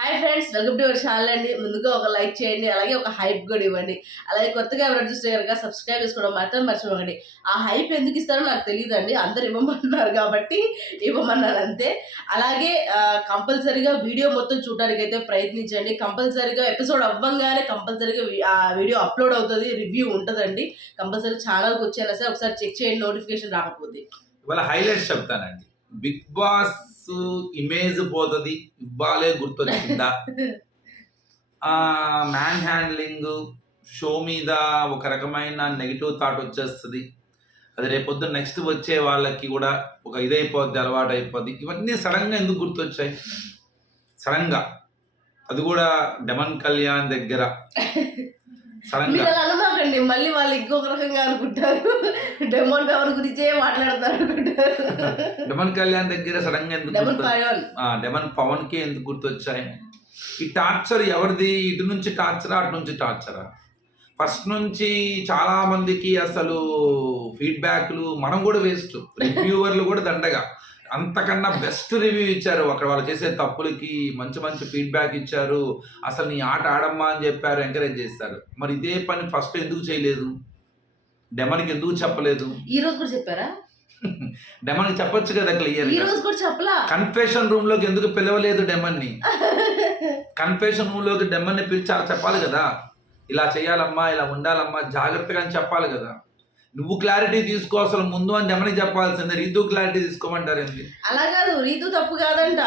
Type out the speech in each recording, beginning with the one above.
Hi friends, welcome to our channel అండి. ముందుగా ఒక లైక్ చేయండి, అలాగే ఒక హైప్ కూడా ఇవ్వండి. అలాగే కొత్తగా ఎవరు చూస్తే కనుక సబ్స్క్రైబ్ చేసుకోవడం మాత్రం మర్చిపోకండి. ఆ హైప్ ఎందుకు ఇస్తారో నాకు తెలియదు అండి, అందరు ఇవ్వమన్నారు కాబట్టి ఇవ్వమన్నారు అంతే. అలాగే కంపల్సరీగా వీడియో మొత్తం చూడడానికి అయితే ప్రయత్నించండి. కంపల్సరీగా ఎపిసోడ్ అవ్వంగానే కంపల్సరీగా ఆ వీడియో అప్లోడ్ అవుతుంది, రివ్యూ ఉంటుందండి. కంపల్సరీ ఛానల్కి వచ్చేలా సరే ఒకసారి చెక్ చేయండి, నోటిఫికేషన్ రాకపోతే. ఇవాళ హైలైట్స్ చెప్తానండి. బిగ్ బాస్ ఇమేజ్ పోతుంది, ఇవ్వాలే గుర్తొచ్చిందా, మ్యాన్ హ్యాండ్లింగ్ షో మీద ఒక రకమైన నెగిటివ్ థాట్ వచ్చేస్తుంది. అది రేపొద్దు నెక్స్ట్ వచ్చే వాళ్ళకి కూడా ఒక ఇదైపోద్ది, అలవాటు అయిపోద్ది. ఇవన్నీ సడన్గా ఎందుకు గుర్తొచ్చాయి? సడన్గా అది కూడా డెమన్ కళ్యాణ్ దగ్గర అనమాకండి, మళ్ళీ వాళ్ళు ఇంకొక రకంగా అనుకుంటారు. డెమన్ పవన్ గురించే మాట్లాడతారు అనుకుంటారు. డెమన్ కళ్యాణ్ దగ్గర సడన్ గా ఎందుకు డెమన్ పవన్ కి ఎందుకు గుర్తొచ్చాయి? ఈ టార్చర్ ఎవరిది? ఇటు నుంచి టార్చరా, అటు నుంచి టార్చరా? ఫస్ట్ నుంచి చాలా మందికి అసలు ఫీడ్బ్యాక్లు మనం కూడా వేస్ట్, రివ్యూవర్లు కూడా దండగా అంతకన్నా బెస్ట్ రివ్యూ ఇచ్చారు. అక్కడ వాళ్ళు చేసే తప్పులకి మంచి మంచి ఫీడ్బ్యాక్ ఇచ్చారు. అసలు నీ ఆట ఆడమ్మా అని చెప్పారు, ఎంకరేజ్ చేస్తారు. మరి ఇదే పని ఫస్ట్ ఎందుకు చేయలేదు? డెమన్కి ఎందుకు చెప్పలేదు? ఈ రోజు కూడా చెప్పారా? డెమన్కి చెప్పొచ్చు కదా క్లియర్. ఈ రోజు కూడా చెప్పలా. కన్ఫెషన్ రూమ్ లోకి ఎందుకు పిలవలేదు డెమన్ని? కన్ఫెషన్ రూమ్ లోకి డెమన్ని పిలిచి చెప్పాలి కదా, ఇలా చేయాలమ్మా, ఇలా ఉండాలమ్మా, జాగ్రత్తగా అని చెప్పాలి కదా. నువ్వు క్లారిటీ తీసుకో అసలు ముందు అని డెమని చెప్పాల్సిందే. రీతు క్లారిటీ తీసుకోమంటారు ఏంటి? అలా కాదు, రీతు తప్పు కాదంట.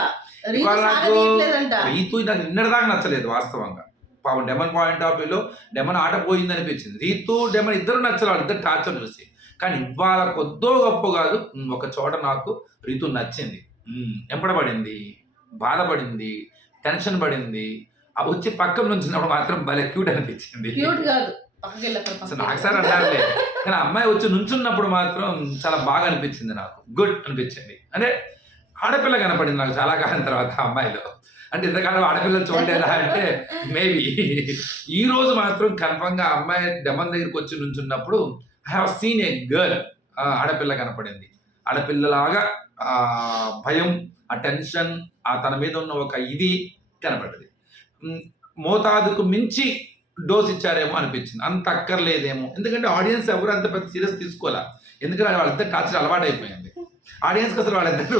రీతు నాకు నిన్నటిదాకా నచ్చలేదు వాస్తవంగా. పాపం డెమన్ పాయింట్ ఆఫ్ వ్యూలో డెమన్ ఆట పోయింది అనిపించింది. రీతు డెమన్ ఇద్దరు నచ్చలేదు, ఇద్దరు టార్చర్ చూసి. కానీ ఇవాళ కొద్దో గొప్ప కాదు, ఒక చోట నాకు రీతు నచ్చింది, ఎంపడబడింది, బాధపడింది, టెన్షన్ పడింది. అవి వచ్చి పక్కన నుంచినప్పుడు మాత్రం భలే క్యూట్ అనిపించింది. నాకు సార్ అంటారులే, కానీ అమ్మాయి వచ్చి నుంచున్నప్పుడు మాత్రం చాలా బాగా అనిపించింది, నాకు గుడ్ అనిపించింది. అంటే ఆడపిల్ల కనపడింది నాకు చాలా కాలం తర్వాత అమ్మాయిలో. అంటే ఇంతకాలం ఆడపిల్లలు చూడలేదా అంటే మేబీ ఈ రోజు మాత్రం కన్ఫర్మ్గా అమ్మాయి డెమన్ దగ్గరికి వచ్చి నుంచున్నప్పుడు I have seen a girl, ఆడపిల్ల కనపడింది. ఆడపిల్లలాగా భయం, ఆ టెన్షన్, తన మీద ఉన్న ఒక ఇది కనపడింది. మోతాదుకు మించి డోస్ ఇచ్చారేమో అనిపించింది. అంత అక్కర్లేదేమో, ఎందుకంటే ఆడియన్స్ ఎవరు అంత పెద్ద సీరియస్ తీసుకోవాలా. ఎందుకంటే వాళ్ళిద్దరు టార్చర్ అలవాటు అయిపోయింది ఆడియన్స్. అసలు వాళ్ళిద్దరు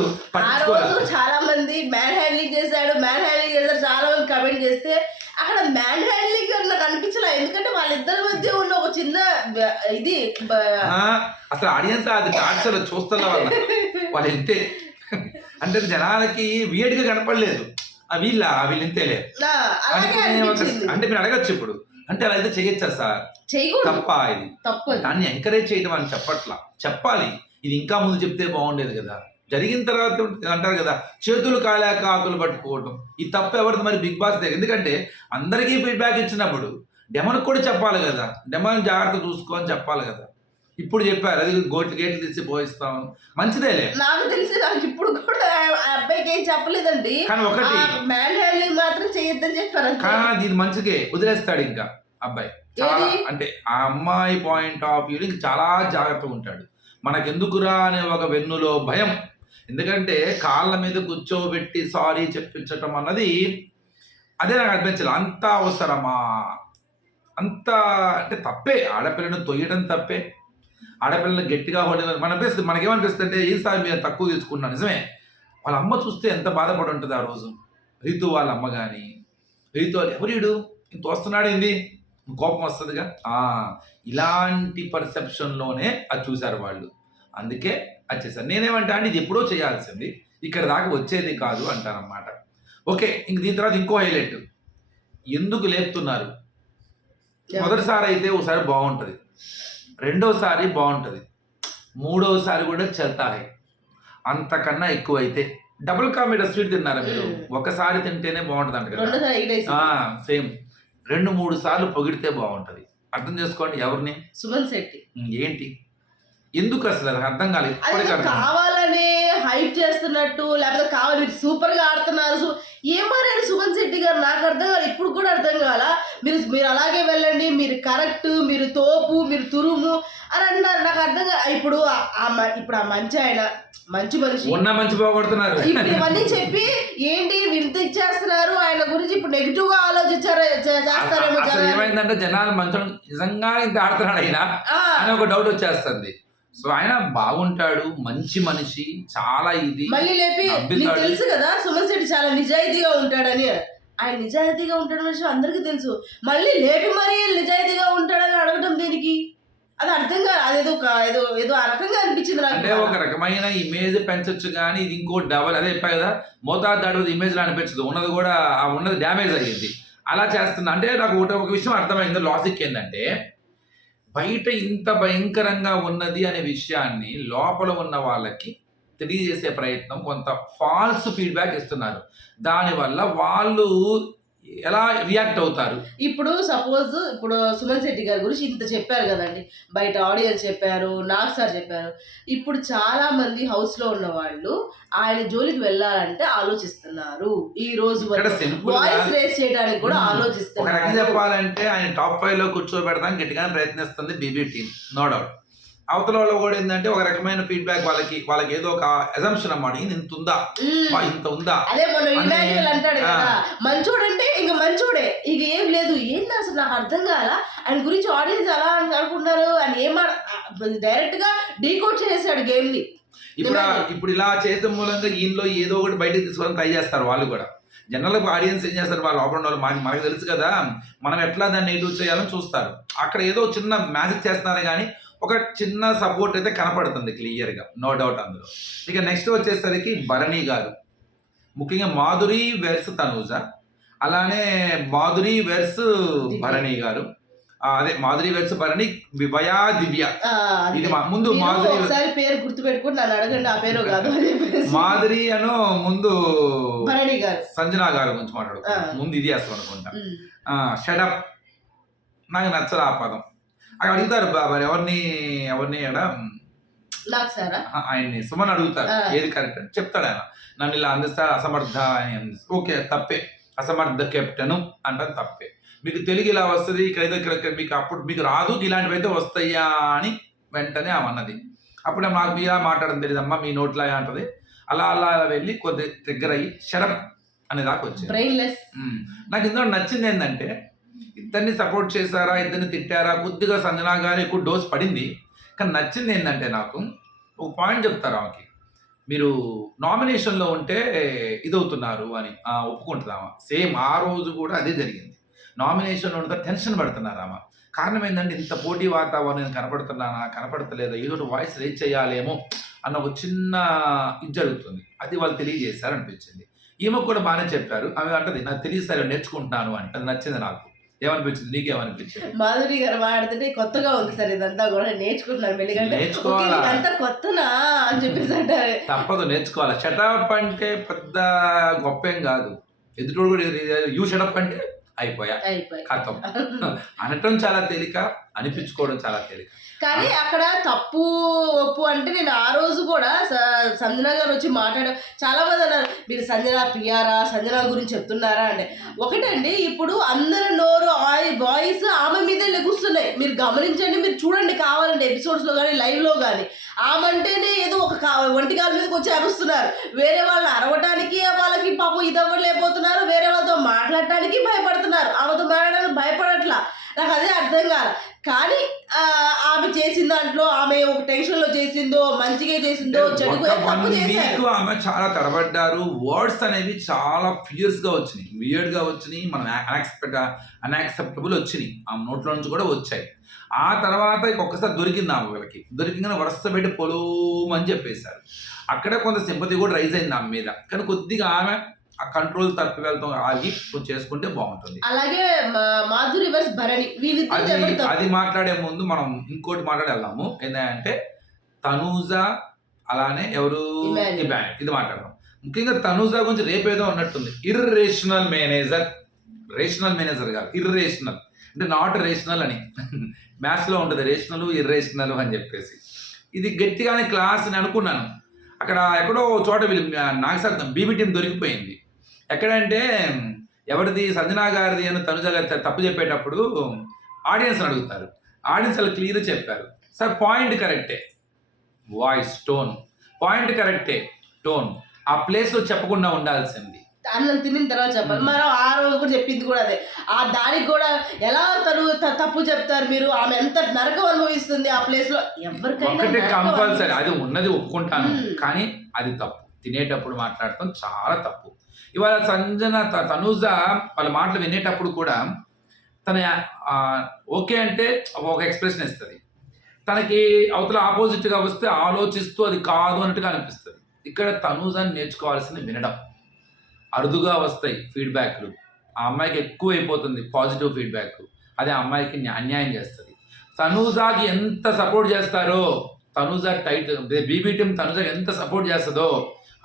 చాలా మంది మ్యాన్ హ్యాండ్లింగ్ చేశాడు, మ్యాన్ హ్యాండ్లింగ్ చేశారు చాలా మంది కమెంట్ చేస్తే, అక్కడ మ్యాన్ హ్యాండ్లింగ్ నాకు అనిపించలే. ఎందుకంటే వాళ్ళిద్దరి మధ్య ఉన్న ఒక చిన్న ఇది అసలు ఆడియన్స్ అది టార్చర్ చూస్తున్న వాళ్ళు ఇంతే. అంటే జనాలకి వియర్డ్ గా కనపడలేదు, వీళ్ళు ఇంతేలే అంటే మీరు అడగచ్చు ఇప్పుడు. అంటే అలా అయితే చేయొచ్చా సార్? తప్ప ఇది తప్పు. దాన్ని ఎంకరేజ్ చేయడం అని చెప్పాలి. ఇది ఇంకా ముందు చెప్తే బాగుండేది కదా. జరిగిన తర్వాత అంటారు కదా, చేతులు కాలేక ఆకులు పట్టుకోవడం. ఈ తప్పు ఎవరిది మరి? బిగ్ బాస్ దగ్గర. ఎందుకంటే అందరికీ ఫీడ్బ్యాక్ ఇచ్చినప్పుడు డెమన్ కూడా చెప్పాలి కదా, డెమన్ జాగ్రత్త చూసుకో అని చెప్పాలి కదా. ఇప్పుడు చెప్పారు, అది గేట్లు తీసి పోయిస్తాం, మంచిదేలే. నాకు తెలిసి నాకు ఇప్పుడు కూడా అబ్బాయికి ఏం చెప్పలేదండి, కానీ ఒకటి మ్యాన్ హ్యాండ్లింగ్ మాత్రం చేయొద్దని చెప్పారు. ఇది మంచిగా వదిలేస్తాడు ఇంకా అబ్బాయి. అంటే ఆ అమ్మాయి పాయింట్ ఆఫ్ వ్యూ చాలా జాగ్రత్తగా ఉంటాడు. మనకెందుకురా అనే ఒక వెన్నులో భయం. ఎందుకంటే కాళ్ళ మీద కూర్చోబెట్టి సారీ చెప్పించటం అన్నది అదే నాకు అనిపించాలి. అంత అవసరమా? అంత అంటే తప్పే. ఆడపిల్లను తొయ్యడం తప్పే, ఆడపిల్లలు గట్టిగా అనిపిస్తుంది. మనకేమనిపిస్తుంది అంటే ఈసారి మీరు తక్కువ తీసుకున్నాను. నిజమే, వాళ్ళ అమ్మ చూస్తే ఎంత బాధపడి ఉంటుంది ఆ రోజు. రీతు వాళ్ళ అమ్మ కానీ, రీతు వాళ్ళు ఎవరీడు ఇంత వస్తున్నాడు ఏంది, కోపం వస్తుందిగా. ఇలాంటి పర్సెప్షన్లోనే అది చూశారు వాళ్ళు, అందుకే అది చేశారు. నేనేమంటా అంటే ఇది ఎప్పుడో చేయాల్సింది, ఇక్కడ దాకా వచ్చేది కాదు అంటారన్నమాట. ఓకే, ఇంక దీని తర్వాత ఇంకో హైలైట్, ఎందుకు లేపుతున్నారు? మొదటిసారి అయితే ఒకసారి బాగుంటుంది, రెండోసారి బాగుంటుంది, మూడోసారి కూడా చెల్తాయి. అంతకన్నా ఎక్కువైతే డబుల్ కామెడీ స్వీట్ తిన్నారా మీరు? ఒకసారి తింటేనే బాగుంటుంది అంట కదా, సేమ్ 2-3 సార్లు పొగిడితే బాగుంటుంది. అర్థం చేసుకోండి ఎవరిని? సుమన్ శెట్టి. ఏంటి ఎందుకు అసలు అది అర్థం కాలేదు. కావాలని హైప్ చేస్తున్నట్టు, లేకపోతే కావాలి మీరు సూపర్ గా ఆడుతున్నారు, ఏమారాడు సుమన్ శెట్టి గారు? నాకు అర్థం కాదు, ఇప్పుడు కూడా అర్థం కావాలా? మీరు అలాగే వెళ్ళండి, మీరు కరెక్ట్, మీరు తోపు, మీరు తురుము అని అన్నారు. నాకు అర్థం కాదు. ఇప్పుడు ఆ మంచి ఆయన మంచి మనిషి, ఉన్న మంచి పోగొడుతున్నారు. ఇవన్నీ చెప్పి ఏంటి వింత ఇచ్చేస్తున్నారు ఆయన గురించి నెగిటివ్ గా చేస్తారేమో అసలు జనాలు. ఏమైందంటే జనాలు మంచం నిజంగా ఇంత ఆడుతున్నాడు ఆయన ఆ, అని ఒక డౌట్ వచ్చేస్తుంది. సో ఆయన బాగుంటాడు, మంచి మనిషి, చాలా ఇది మళ్ళీ లేపి నీకు నవ్వుతాడు. తెలుసు కదా సుమన్ శెట్టి చాలా నిజాయితీగా ఉంటాడని. ఆయన నిజాయితీగా ఉంటాడని విషయం అందరికీ తెలుసు. మళ్ళీ లేపి మరీ నిజాయితీగా ఉంటాడని అడగడం దేనికి? అది అర్థం కాదు. అదేదో ఏదో ఏదో ఆ రకంగా అనిపించింది అంటే నాకు. ఒక రకమైన ఇమేజ్ పెంచొచ్చు కానీ ఇది ఇంకో డబల్, అదే చెప్పా కదా, మోతాదు దాటి ఇమేజ్ లా అనిపించదు, ఉన్నది కూడా ఆ ఉన్నది డ్యామేజ్ అయ్యింది. అలా చేస్తున్నా అంటే నాకు ఒక విషయం అర్థమైంది. లాజిక్ ఏంటంటే బయట ఇంత భయంకరంగా ఉన్నది అనే విషయాన్ని లోపల ఉన్న వాళ్ళకి తెలియజేసే ప్రయత్నం, కొంత ఫాల్స్ ఫీడ్బ్యాక్ ఇస్తున్నారు. దానివల్ల వాళ్ళు ఎలా రియాక్ట్ అవుతారు? ఇప్పుడు సపోజ్ ఇప్పుడు సుమన్ శెట్టి గారి గురించి ఇంత చెప్పారు కదండి, బయట ఆడియన్స్ చెప్పారు, నాగ్ సార్ చెప్పారు. ఇప్పుడు చాలా మంది హౌస్ లో ఉన్న వాళ్ళు ఆయన జోలికి వెళ్ళాలంటే ఆలోచిస్తున్నారు. ఈ రోజు ఇక్కడ simple గా- వాయిస్ రేస్ చేయడానికి కూడా ఒక రకంగా ఆలోచిస్తున్నారు. చెప్పాలంటే ఆయన టాప్ 5 లో కూర్చోబెడతాం గట్టిగానే ప్రయత్నిస్తుంది బీబీ టీం, నో డౌట్. అవతల వాళ్ళు కూడా ఏంటంటే ఒక రకమైన ఫీడ్బ్యాక్ వాళ్ళకి ఏదో ఒక అజంప్షన్ అన్నమాట, ఇంత ఉందా, మ్మ్. ఇంత ఉందా. అదే మొన్న అని- ఇమాన్యుయల్ అంటాడు కదా, మంచోడంటే ఇంక మంచోడే, ఇక ఏం లేదు. ఏంటి అసలు నాకు అర్థం కాల, ఆయన గురించి ఆడియన్స్ ఎలా అనుకుంటున్నారు అని డైరెక్ట్ గా డీకోడ్ చేసాడు గేమ్ ని. ఇప్పుడు ఇలా చేయడం మూలంగా ఈయనలో ఏదో ఒకటి బయటకు తీసుకోవడానికి ట్రై చేస్తారు వాళ్ళు కూడా. జనరల్ ఆడియన్స్ ఏం చేస్తారు, వాళ్ళు లోపల వాళ్ళు మనకు తెలుసు కదా, మనం ఎట్లా దాన్ని నెగిటివ్ చేయాలని చూస్తారు. అక్కడ ఏదో చిన్న మ్యాజిక్ చేస్తున్నారు కానీ ఒక చిన్న సపోర్ట్ అయితే కనపడుతుంది క్లియర్గా, నో డౌట్ అందులో. ఇక నెక్స్ట్ వచ్చేసరికి భరణి గారు, ముఖ్యంగా మాధురి వెర్స్ తనూజ, అలానే మాధురి వెర్స్ భరణి గారు, అదే మాధురి వెర్స్ భరణి, విభయా దివ్య. ఇది ముందు మాధురి ఒకసారి పేరు గుర్తు పెట్టుకుని నన్ను అడగండి ఆ పేరు కాదు అని చెప్పేసి. మాధురి అను ముందు భరణి గారు, సంజనా గారి గురించి మాట్లాడుకుంటాం. ముందు ఇది అసలు అనుకుంటా. షడప్ నాకు నచ్చదు ఆ పదం. అక్కడ అడుగుతారు మరి ఎవరిని ఎక్కడ నాకు సారా ఆయన్ని సుమన్ అడుగుతారు ఏది కరెక్ట్ అని చెప్తాడు ఆయన. నన్ను ఇలా అందిస్తాడు అసమర్థ అని. ఓకే తప్పే, అసమర్థ కెప్టెన్ అంటాను తప్పే. మీకు తెలుగు ఇలా వస్తుంది, ఇక్కడ మీకు అప్పుడు మీకు రాదు, ఇలాంటివి అయితే వస్తాయా అని వెంటనే ఆమె అన్నది. అప్పుడే మాకు మీలా మాట్లాడడం తెలియదమ్మా, మీ నోట్లో అంటది. అలా అలా అలా వెళ్ళి కొద్ది ట్రిగ్గర్ అయ్యి షడప్ అనే దాకా వచ్చింది. బ్రెయిన్లెస్. నాకు ఇందులో నచ్చింది ఏంటంటే ఇద్దరిని సపోర్ట్ చేశారా, ఇద్దరిని తిట్టారా, కొద్దిగా సంజనా గారు ఎక్కువ డోస్ పడింది. కానీ నచ్చింది ఏంటంటే నాకు ఒక పాయింట్ చెప్తారు ఆమెకి, మీరు నామినేషన్లో ఉంటే ఇదవుతున్నారు అని ఒప్పుకుంటున్నామా. సేమ్ ఆ రోజు కూడా అదే జరిగింది. నామినేషన్లో ఉంటే టెన్షన్ పడుతున్నారు ఆమె. కారణం ఏంటంటే ఇంత పోటీ వాతావరణం కనపడుతున్నానా కనపడతలేదా, ఏదో వాయిస్ రేజ్ చేయాలేమో అన్న ఒక చిన్న ఇది జరుగుతుంది. అది వాళ్ళు తెలియజేశారు అనిపించింది. ఈమెకు కూడా బాగానే చెప్పారు. ఆమె అంటది నాకు తెలియదు సార్ నడుచుకుంటున్నాను అని. అది నచ్చింది నాకు. ఏమనిపించింది, నీకేమనిపించింది? మాధురి గారు మాట్లాడితే కొత్తగా ఉంది సార్, ఇదంతా కూడా నేర్చుకుంటున్నారు మెల్లిగంటే, నేర్చుకోవాలా అంతా కొత్తనా అని చెప్పేసి అంటారు. తప్పదు, నేర్చుకోవాలి. షటప్ అంటే పెద్ద గొప్పేం కాదు. ఎదుటి కూడా యూ షటప్ అంటే అయిపోయా కథం అనటం చాలా తేలిక, అనిపించుకోవడం చాలా తేలిక. కానీ అక్కడ తప్పు ఒప్పు అంటే నేను ఆ రోజు కూడా సంజన గారు వచ్చి మాట్లాడారు. చాలా మంది అన్నారు మీరు సంజన పియారా, సంజన గురించి చెప్తున్నారా అంటే. ఒకటండి, ఇప్పుడు అందరి నోరు వాయిస్ ఆమె మీదే లెగుస్తున్నాయి. మీరు గమనించండి, మీరు చూడండి కావాలంటే ఎపిసోడ్స్లో కానీ లైవ్లో కానీ. ఆమె అంటేనే ఏదో ఒక ఒంటి కాలు మీదకి వచ్చి అరుస్తున్నారు. వేరే వాళ్ళని అరవటానికి వాళ్ళకి పాపం ఇది అవ్వలేకపోతున్నారు, వేరే వాళ్ళతో మాట్లాడటానికి భయపడుతున్నారు. ఆమెతో మాట్లాడడానికి భయపడట్లా. నాకు అదే అర్థం కాదు. కానీ ఆమె చేసిన దాంట్లో ఆమె ఒక టెన్షన్ లో చేసిందో, మంచిగా చేసిందో, చెడుగా తప్పు చేశారు. ఆమె చాలా తడబడ్డారు. వర్డ్స్ అనేవి చాలా ఫియర్స్ గా వచ్చినాయి, వియర్డ్ గా వచ్చినాయి, మనం అన్యాక్సెప్టబుల్ వచ్చినాయి. ఆ నోట్లో నుంచి కూడా వచ్చాయి. ఆ తర్వాత ఒక్కసారి దొరికింది ఆమె వీళ్ళకి. దొరికిందని వరుస పెట్టి పొలుమని చెప్పేశారు. అక్కడే కొంత సింపతి కూడా రైజ్ అయింది ఆమె మీద. కానీ కొద్దిగా ఆమె ఆ కంట్రోల్ తప్పి వెళ్తాం ఆగి చేసుకుంటే బాగుంటుంది. అలాగే మాధురి వర్స్ భరణి, అది మాట్లాడే ముందు మనం ఇంకోటి మాట్లాడి వెళ్దాము. ఏంటంటే తనూజ అలానే ఎవరు ఇది మాట్లాడదాం. ముఖ్యంగా తనూజ గురించి రేపేదో ఉన్నట్టుంది. ఇర్రేషనల్ మేనేజర్, రేషనల్ మేనేజర్ కాదు, ఇర్రేషనల్ అంటే నాట్ రేషనల్ అని మ్యాథ్స్ లో ఉంటుంది, రేషనల్ ఇర్రేషనల్ అని చెప్పేసి. ఇది గట్టిగానే క్లాస్ అని అనుకున్నాను. అక్కడ ఎక్కడో చోట వీళ్ళు నాకు సార్ బీబీ టీం దొరికిపోయింది. ఎక్కడంటే ఎవరిది, సంజనా గారిది అని తనుజ గారి తప్పు చెప్పేటప్పుడు ఆడియన్స్ అడుగుతారు. ఆడియన్స్ వాళ్ళు క్లియర్ చెప్పారు, సార్ పాయింట్ కరెక్టే, వాయిస్ టోన్ పాయింట్ కరెక్టే, టోన్ ఆ ప్లేస్లో చెప్పకుండా ఉండాల్సింది. అన్నం తినిన తర్వాత చెప్పాలి. మనం ఆ రోజు కూడా చెప్పింది కూడా అదే. ఆ దానికి కూడా ఎలా తను తప్పు చెప్తారు మీరు, ఆమె ఎంత నరకం అనుభవిస్తుంది ఆ ప్లేస్ లో. ఎవరికైనా ఒకటి కంపల్సరీ అది ఉన్నది ఒప్పుకుంటాను, కానీ అది తప్పు. తినేటప్పుడు మాట్లాడటం చాలా తప్పు. ఇవాళ సంజన తనూజ వాళ్ళ మాటలు వినేటప్పుడు కూడా తన ఓకే అంటే ఒక ఎక్స్ప్రెషన్ ఇస్తుంది, తనకి అవతల ఆపోజిట్గా వస్తే ఆలోచిస్తూ అది కాదు అన్నట్టుగా అనిపిస్తుంది. ఇక్కడ తనూజని నేర్చుకోవాల్సింది వినడం. అరుదుగా వస్తాయి ఫీడ్బ్యాక్లు, ఆ అమ్మాయికి ఎక్కువ అయిపోతుంది పాజిటివ్ ఫీడ్బ్యాక్, అది ఆ అమ్మాయికి అన్యాయం చేస్తుంది. తనూజాకి ఎంత సపోర్ట్ చేస్తారో, తనూజ టైటిల్ బీబీ టీం తనూజాకి ఎంత సపోర్ట్ చేస్తుందో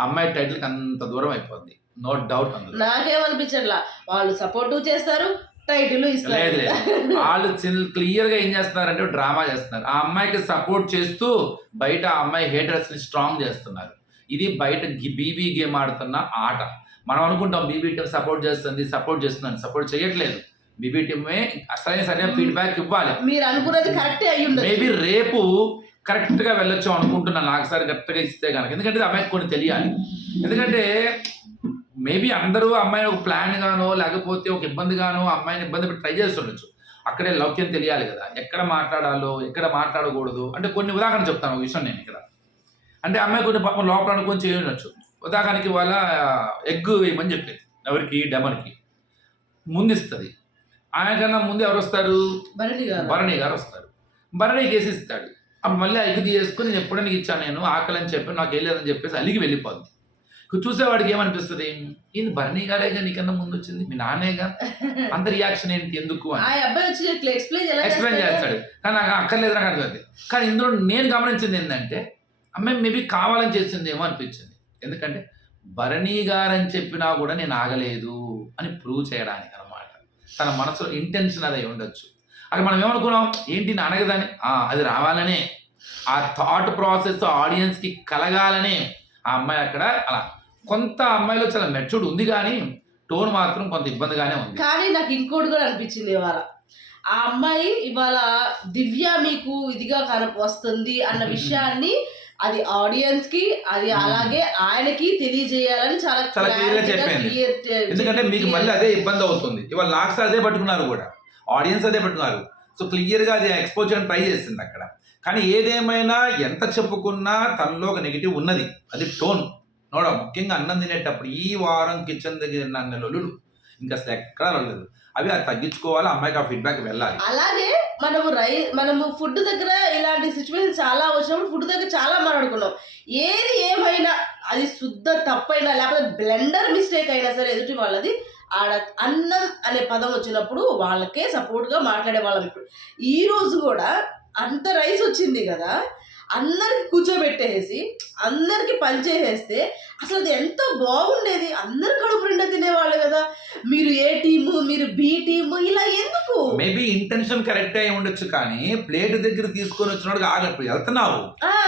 అమ్మాయి టైటిల్కి అంత దూరం అయిపోద్ది, నో డౌట్. నాకేమనిపించట్లా, వాళ్ళు సపోర్ట్ చేస్తారు, టైటిల్ ఇస్తారు. లేదు వాళ్ళు క్లియర్గా ఏం చేస్తున్నారంటే డ్రామా చేస్తున్నారు. ఆ అమ్మాయికి సపోర్ట్ చేస్తూ బయట ఆ అమ్మాయి హేటర్స్ని స్ట్రాంగ్ చేస్తున్నారు. ఇది బయట బీబీ గేమ్ ఆడుతున్న ఆట. మనం అనుకుంటాం బీబీ టీం సపోర్ట్ చేస్తుంది, సపోర్ట్ చేయట్లేదు. బీబీ టీమే సరైన ఫీడ్బ్యాక్ ఇవ్వాలి. మీరు అనుకున్నది కరెక్టే అయ్యింది. మేబీ రేపు కరెక్ట్గా వెళ్ళొచ్చు అనుకుంటున్నాను, నాకు సార్ కరెక్ట్గా ఇస్తే కనుక. ఎందుకంటే అమ్మాయికి కొన్ని తెలియాలి. ఎందుకంటే మేబీ అందరూ అమ్మాయిని ఒక ప్లాన్ గానో లేకపోతే ఒక ఇబ్బంది గానో అమ్మాయిని ఇబ్బంది పెట్టి ట్రై చేస్తుండొచ్చు. అక్కడే లౌక్యం తెలియాలి కదా, ఎక్కడ మాట్లాడాలో ఎక్కడ మాట్లాడకూడదు. అంటే కొన్ని ఉదాహరణ చెప్తాను ఒక విషయం నేను ఇక్కడ. అంటే అమ్మాయి కొన్ని పాపం లోపల అనుకొని చేయవచ్చు. ఉదాహరణకి వాళ్ళ ఎగ్ వేయమని చెప్పేది ఎవరికి, డెమర్కి ముందిస్తుంది. ఆయన కన్నా ముందు ఎవరు వస్తారు, భరణి గారు వస్తారు. భరణికి వేసిస్తాడు. అప్పుడు మళ్ళీ ఎగ్ తీసుకొని నేను ఎప్పుడైనా ఇచ్చాను, నేను ఆకలి అని చెప్పి నాకు వెళ్ళలేదని చెప్పేసి అలిగి వెళ్ళిపోద్ది. చూసేవాడికి ఏమనిపిస్తుంది, ఇది భరణి గారేగా నీకన్నా ముందు వచ్చింది, మీ నాన్నేగా, అంత రియాక్షన్ ఏంటి ఎందుకు అని ఎక్స్ప్లెయిన్ చేస్తాడు. కానీ నాకు అక్కర్లేదు నాకు అర్థం. కానీ ఇందులో నేను గమనించింది ఏంటంటే అమ్మాయి మేబీ కావాలని చేసిందేమో అనిపించింది. ఎందుకంటే భరణి గారని చెప్పినా కూడా నేను ఆగలేదు అని ప్రూవ్ చేయడానికి అనమాట. తన మనసులో ఇంటెన్షన్ అది ఉండొచ్చు. అది మనం ఏమనుకున్నాం, ఏంటి అనగదని, అది రావాలనే, ఆ థాట్ ప్రాసెస్ ఆడియన్స్కి కలగాలనే ఆ అమ్మాయి అక్కడ అలా. కొంత అమ్మాయిలో చాలా మెచ్యూర్డ్ ఉంది, కానీ టోన్ మాత్రం కొంత ఇబ్బందిగానే ఉంది. కానీ నాకు ఇంకోటి కూడా అనిపించింది ఇవాళ, ఆ అమ్మాయి ఇవాళ దివ్య మీకు ఇదిగా వస్తుంది అన్న విషయాన్ని అది ఆడియన్స్ కి, అది అలాగే ఆయనకి తెలియజేయాలని చాలా క్లియర్ గా చెప్పింది. ఎందుకంటే మీకు మళ్ళీ అదే ఇబ్బంది అవుతుంది. ఇవాళ నాకు అదే పట్టుకున్నారు కూడా, ఆడియన్స్ అదే పట్టుకున్నారు. సో క్లియర్ గా అది ఎక్స్పోజ్ చేయడానికి ట్రై చేసింది అక్కడ. కానీ ఏదేమైనా ఎంత చెప్పుకున్నా తనలో ఒక నెగిటివ్ ఉన్నది, అది టోన్. నోడా ముఖ్యంగా అన్నం తినేటప్పుడు ఈ వారం కిచెన్ దగ్గర నన్ను లొల్లులు ఇంకా అసలు ఎక్కడా లొల్లదు. అవి అది తగ్గించుకోవాలి, అమ్మాయికి ఆ ఫీడ్బ్యాక్ వెళ్ళాలి. అలాగే మనము ఫుడ్ దగ్గర ఇలాంటి సిచ్యువేషన్ చాలా వచ్చినప్పుడు ఫుడ్ దగ్గర చాలా మాట్లాడుకున్నాం. ఏది ఏమైనా అది శుద్ధ తప్పైనా లేకపోతే బ్లెండర్ మిస్టేక్ అయినా సరే ఎదుటి వాళ్ళది, ఆడ అన్నం అనే పదం వచ్చినప్పుడు వాళ్ళకే సపోర్ట్గా మాట్లాడే వాళ్ళం. ఇప్పుడు ఈ రోజు కూడా అంత రైస్ వచ్చింది కదా, అందరికి కూర్చోబెట్టేసి అందరికి పంచేసేస్తే అసలు అది ఎంత బాగుండేది. అందరు కడుపు నిండా తినేవాళ్ళు కదా. మీరు ఏ టీము, మీరు బి టీము, ఇలా ఎందుకు? మేబీ ఇంటెన్షన్ కరెక్ట్ అయి ఉండొచ్చు, కానీ ప్లేట్ దగ్గర తీసుకొని వచ్చినప్పుడు ఆగట్టు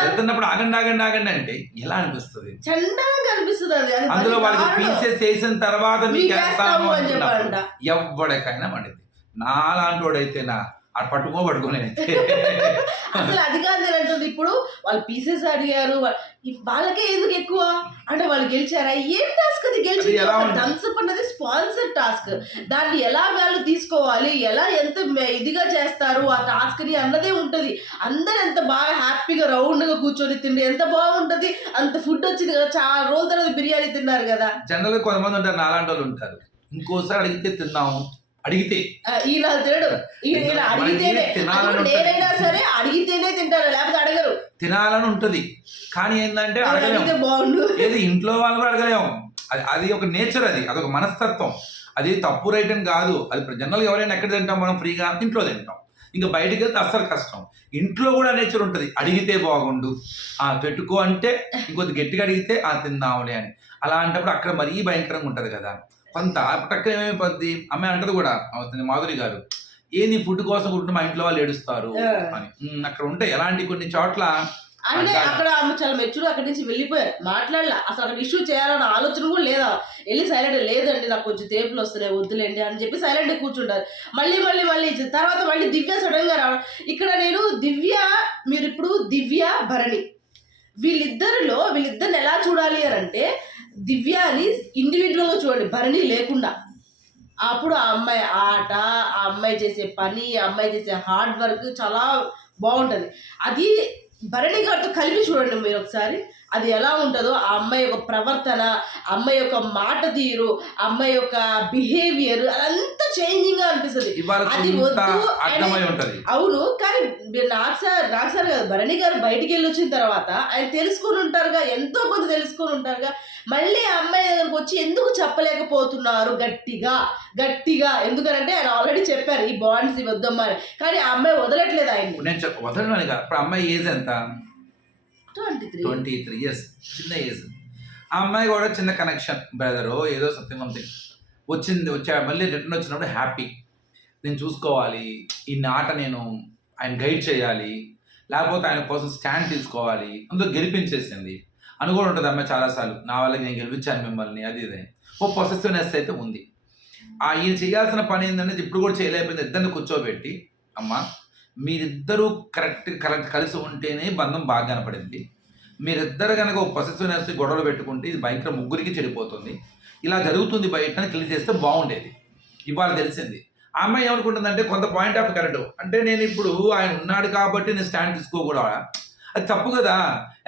వెళ్తున్నప్పుడు ఆగండి అంటే ఎలా అనిపిస్తుంది, చండంగా అనిపిస్తుంది. అది అందులో వాళ్ళకి పీసెస్ వేసిన తర్వాత మీకు ఎవరికైనా మండిది. నాలాంటి వాడైతే అది పట్టుకోని అసలు అది కాదు అంటుంది. ఇప్పుడు వాళ్ళు పీసెస్ అడిగారు, వాళ్ళకే ఎందుకు ఎక్కువ అంటే వాళ్ళు గెలిచారా, ఏం టాస్క్ అది గెలిచి థమ్స్అప్ అన్నది స్పాన్సర్ టాస్క్. దాన్ని ఎలా వాళ్ళు తీసుకోవాలి, ఎలా ఎంత ఇదిగా చేస్తారు ఆ టాస్క్ ని అన్నదే ఉంటది. అందరు ఎంత బాగా హ్యాపీగా రౌండ్ గా కూర్చొని తిండి ఎంత బాగుంటది. అంత ఫుడ్ వచ్చింది కదా, చాలా రోజుల తర్వాత బిర్యానీ తిన్నారు కదా. జనరల్ గా కొంతమంది ఉంటారు, నాలాంటి వాళ్ళు ఉంటారు, ఇంకోసారి అడిగితే తిన్నాము, అడిగితే ఈయన తినడు, ఈయన అడిగితేనే, నేనైనా సరే అడిగితేనే తింటారు, లేకపోతే అడగరు. తినాలని ఉంటది, కానీ ఏంటంటే అడగలేము. బాగుండు ఏది ఇంట్లో వాళ్ళు కూడా అడగలేము. అది ఒక నేచర్, అదొక మనస్తత్వం. అది తప్పు రైట్ అని కాదు. అది జనరల్గా ఎవరైనా ఎక్కడ తింటాం మనం, ఫ్రీగా ఇంట్లో తింటాం. ఇంకా బయటికి వెళ్తే అస్సలు కష్టం. ఇంట్లో కూడా నేచర్ ఉంటుంది, అడిగితే బాగుండు, పెట్టుకో అంటే ఇంకొద్ది గట్టిగా అడిగితే తిందాములే అని. అలాంటప్పుడు అక్కడ మరీ భయంకరంగా ఉంటుంది కదా. కొంత అక్కడ ఏమైపోద్ది, అమ్మాయి అంటది కూడా మాధురి గారు, ఏంది ఫుడ్ కోసం కూడా మా ఇంట్లో వాళ్ళు ఏడుస్తారు అని. అక్కడ ఉంటాయి ఎలాంటి కొన్ని చోట్ల. అంటే అక్కడ చాలా మెచ్యూర్ అక్కడి నుంచి వెళ్ళిపోయారు, మాట్లాడలే అసలు. అక్కడ ఇష్యూ చేయాలన్న ఆలోచన కూడా లేదా. వెళ్ళి సైలెంట్, లేదండి నాకు కొంచెం తేపులు వస్తున్నాయి వద్దులేండి అని చెప్పి సైలెంట్ కూర్చుంటారు. మళ్ళీ తర్వాత మళ్ళీ దివ్య సడన్ గా రావడం. ఇక్కడ నేను మీరు ఇప్పుడు దివ్య భరణి వీళ్ళిద్దరిని ఎలా చూడాలి అని అంటే, దివ్యాని ఇండివిజువల్గా చూడండి, భరణి లేకుండా. అప్పుడు ఆ అమ్మాయి ఆట, ఆ అమ్మాయి చేసే పని, ఆ అమ్మాయి చేసే హార్డ్ వర్క్ చాలా బాగుంటుంది. అది భరణి గారితో కలిపి చూడండి మీరు ఒకసారి, అది ఎలా ఉంటుందో. ఆ అమ్మాయి యొక్క ప్రవర్తన, ఆ అమ్మాయి యొక్క మాట తీరు, ఆ అమ్మాయి యొక్క బిహేవియర్ అదంతా చేంజింగ్ గా అనిపిస్తుంది. అది వద్దు అవును, కానీ నాకు సార్ కాదు, భరణి గారు బయటికి వెళ్ళి వచ్చిన తర్వాత ఆయన తెలుసుకొని ఉంటారుగా, ఎంతో కొంత తెలుసుకొని ఉంటారుగా. మళ్ళీ ఆ అమ్మాయి దగ్గరకు వచ్చి ఎందుకు చెప్పలేకపోతున్నారు గట్టిగా ఎందుకంటే ఆయన ఆల్రెడీ చెప్పారు ఈ బాండ్స్ వద్దమ్మా అని, కానీ ఆ అమ్మాయి వదలట్లేదు ఆయన. నేను వదలను కదా. ఇప్పుడు అమ్మాయి ఏజ్ ఎంత? 23 ఇయర్స్, చిన్న ఏజ్. ఆ అమ్మాయి కూడా చిన్న కనెక్షన్ బ్రదరు ఏదో సంథింగ్ వచ్చాడు. మళ్ళీ రిటర్న్ వచ్చినప్పుడు హ్యాపీ, నేను చూసుకోవాలి ఈ ఆట, నేను ఆయన గైడ్ చేయాలి, లేకపోతే ఆయన కోసం స్టాండ్ తీసుకోవాలి, అందులో గెలిపించేసింది అని కూడా ఉంటుంది అమ్మాయి చాలాసార్లు. నా వాళ్ళకి నేను గెలిపించాను మిమ్మల్ని, అది ఇది. ఓ పొసెసివ్నెస్ అయితే ఉంది. ఈయన చేయాల్సిన పని ఏంటంటే ఇప్పుడు కూడా చేయలేకపోయింది. ఇద్దరిని కూర్చోబెట్టి, అమ్మ మీరిద్దరూ కరెక్ట్ కలిసి ఉంటేనే బంధం బాగా కనపడింది. మీరిద్దరు కనుక ఒక పొసెసివ్నెస్ గొడవలు పెట్టుకుంటే ఇది భయంకర ముగ్గురికి చెడిపోతుంది. ఇలా జరుగుతుంది బయట అని క్లియర్ చేస్తే బాగుండేది. ఇవాళ తెలిసింది. ఆ అమ్మాయి ఏమనుకుంటుందంటే కొంత పాయింట్ ఆఫ్ కరెక్ట్, అంటే నేను ఇప్పుడు ఆయన ఉన్నాడు కాబట్టి నేను స్టాండ్ తీసుకోకూడదా? అది తప్పు కదా.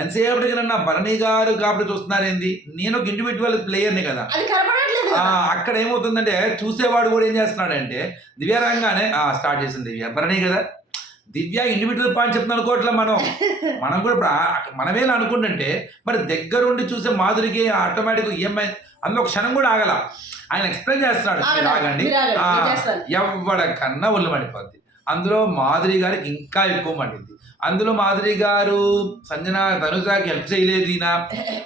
ఎంతసేపటికి నా భరణి గారు కాబట్టి చూస్తున్నారేంది, నేను ఒక ఇండివిజువల్ ప్లేయర్ని కదా. అక్కడ ఏమవుతుందంటే చూసేవాడు కూడా ఏం చేస్తున్నాడంటే దివ్య రంగానే స్టార్ట్ చేసింది దివ్య, భరణి కదా, దివ్య ఇండివిజువల్ పాయింట్ చెప్తున్నాను అనుకోవట్లే మనం కూడా ఇప్పుడు మనమేలా అనుకుంటుంటే మరి దగ్గరుండి చూసే మాధురికి ఆటోమేటిక్ ఈఎంఐ అందులో ఒక క్షణం కూడా ఆగల. ఆయన ఎక్స్ప్లెయిన్ చేస్తున్నాడు, ఆగండి ఎవడకన్నా ఒళ్ళు మండిపోద్ది. అందులో మాధురి గారికి ఇంకా ఎక్కువ మండింది. అందులో మాధురి గారు సంజన తనుజాకి హెల్ప్ చేయలేదు ఈయన,